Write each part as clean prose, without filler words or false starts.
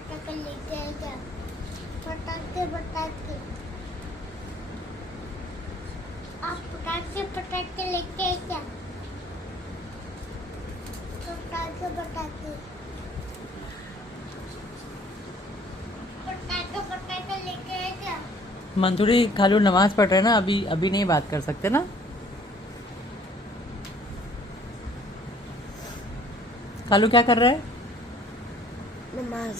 पटाखे लेके आए क्या? पटाखे आप पटाखे लेके आए क्या? पटाखे लेके आए क्या? मंथुरी खालू नमाज पढ़ रहे हैं ना, अभी नहीं बात कर सकते ना। खालू क्या कर रहे हैं? नमाज।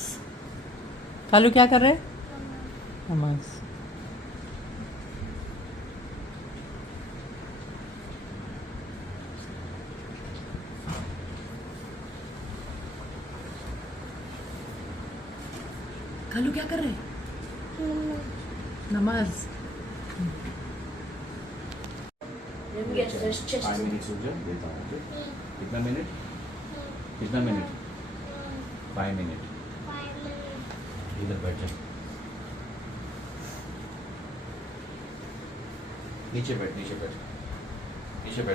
खालू क्या कर रहे हैं? नमाज। खालू क्या कर रहे हैं? नमाज। 5 मिनट हो जाए देता हूँ। ओके, कितना मिनट? 5 मिनट। इधर बैठ जा, नीचे बैठ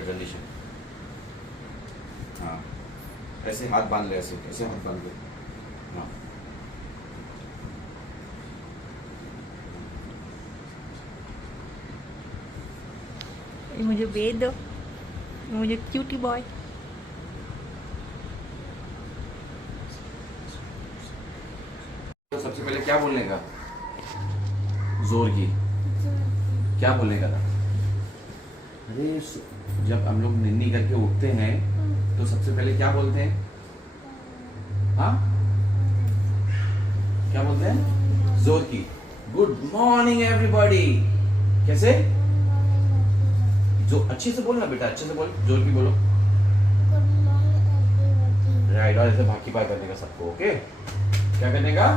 जल्दी से। हाँ, ऐसे हाथ बांध ले, ऐसे हाथ बांध ले। हाँ, मुझे भेज दो, मुझे क्यूटी बॉय। तो सबसे पहले क्या बोलने का? जोर की क्या बोलने का था? अरे जब हम लोग निन्नी करके उठते हैं तो सबसे पहले क्या बोलते हैं? हाँ, क्या बोलते हैं? जोर की। Good morning everybody. कैसे? जो अच्छे से बोलना बेटा, अच्छे से बोल, जोर की बोलो। राइट, और ऐसे भाग की बात करने का सबको। ओके, क्या करने का?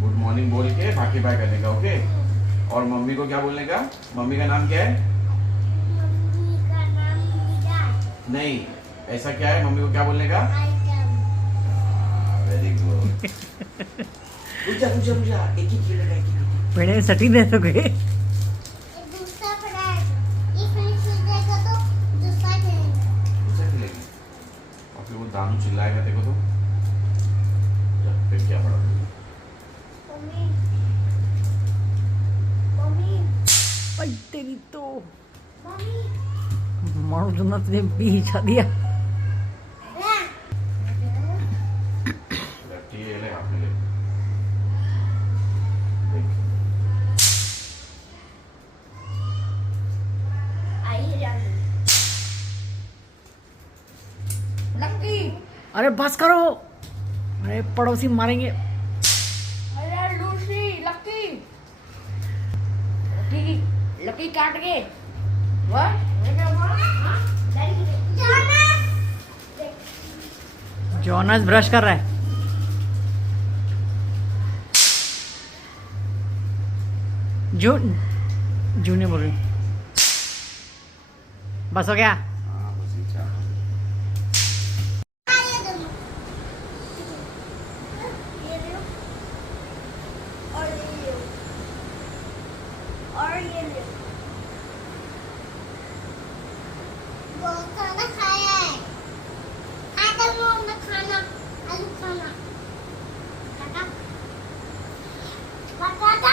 गुड मॉर्निंग बोल के भागी बाय करने का। ओके, और मम्मी को क्या बोलने का? मम्मी का नाम क्या है? नहीं, ऐसा क्या है? मम्मी को क्या बोलने का? Very good. पूजा एक ही खेलेगा, एक ही। मैंने सटी दे तो गए। दूसरा पड़ा है, ये फिनिश हो जाएगा तो दूसरा खेलेंगे। दूसरा खेलेगी और फिर वो दानू चिल्लाएगा देखो तो। फिर क्या पड़ा? मम्मी आई तेरी तो मम्मी मारो जो ना तुझे बीचा दिया। लट्टी ये ले, हाथ में ले। देख, लकी। अरे बस करो, अरे पड़ोसी मारेंगे। अरे लूसी, लकी लकी काट के जोनस ब्रश कर रहा है। जूने बोल रही। बस हो गया। हाँ बस ही चाह। और ये ले बहुत खाना खाया है। खाता हूँ मैं खाना, आलू खाना खाता खाता खाता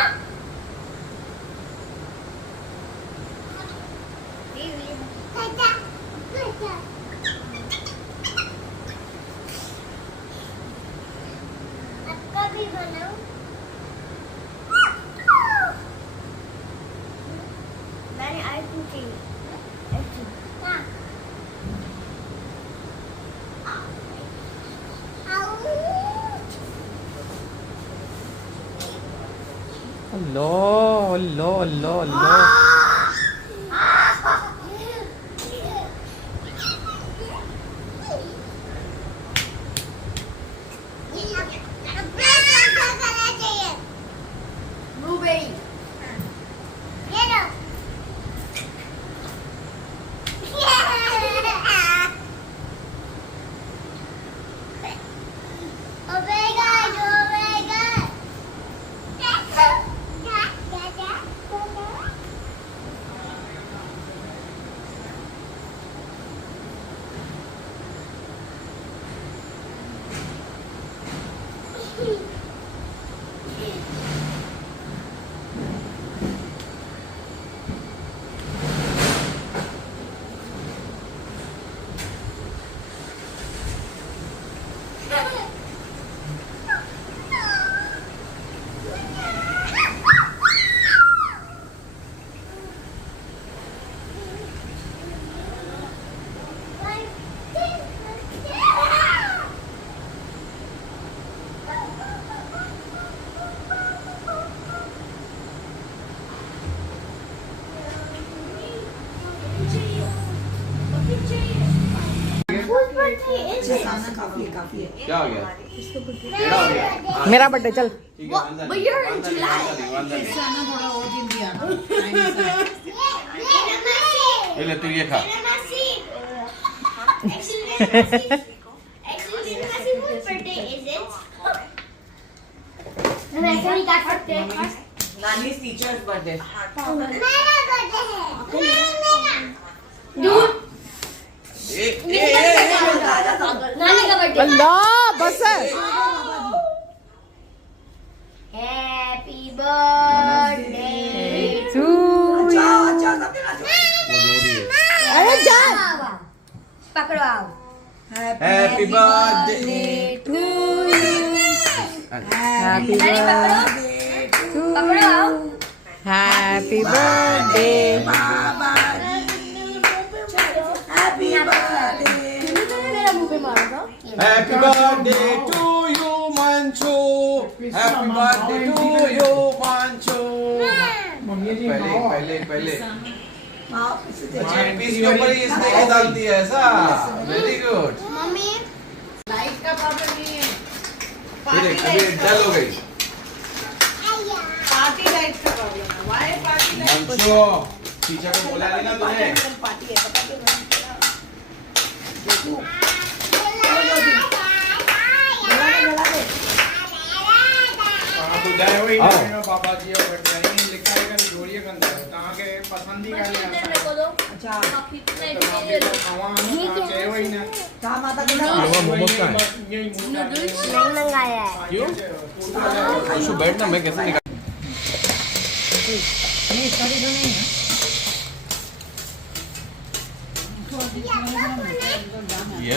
खाता आपका भी बनाऊं। मैंने आईफोन चाहिए। हाँ। लो लो लो लो। ब्लूबेरी ये लो। Oh my God. क्या हो गया? टेढ़ा हो गया? हाँ, मेरा बर्थडे चल ठीक है, वंदन, वंदन, वंदन। थोड़ा और दिन दिया ना ये ले तू ये खा। नानी's teacher's birthday. अल्लाह बस हैप्पी बर्थडे टू वो रो रही है। अरे जा पकड़ो आओ happy birthday to happy birthday पकड़ो आओ happy birthday happy birthday to you Manchu happy birthday to you Manchu पहले पहले अच्छा पीस के ऊपर ही इसने ये डाल दिया ऐसा वेरी गुड मम्मी लाइट का प्रॉब्लम नहीं है. फिर अभी डल हो गई पार्टी लाइट का प्रॉब्लम है. Why party light? मंचू टीचर को बोला नहीं ना तूने पार्टी है पता क्यों? ॿुधायो ई आओ। न बाबा जी जो बर्थडे ईअं लिखाए करे जोड़ीअ कंदा आहियो तव्हांखे पसंदि ई कान्हे असांखे अच्छा तव्हांखे त तव्हां चयो ई न कहा माता के मोमोज का है बस ईअं ई मुंह ॾाढो नहीं मंगाया है क्यों क्यों आशु बैठ ना मैं कैसे निकाल नहीं सॉरी तो नहीं है ये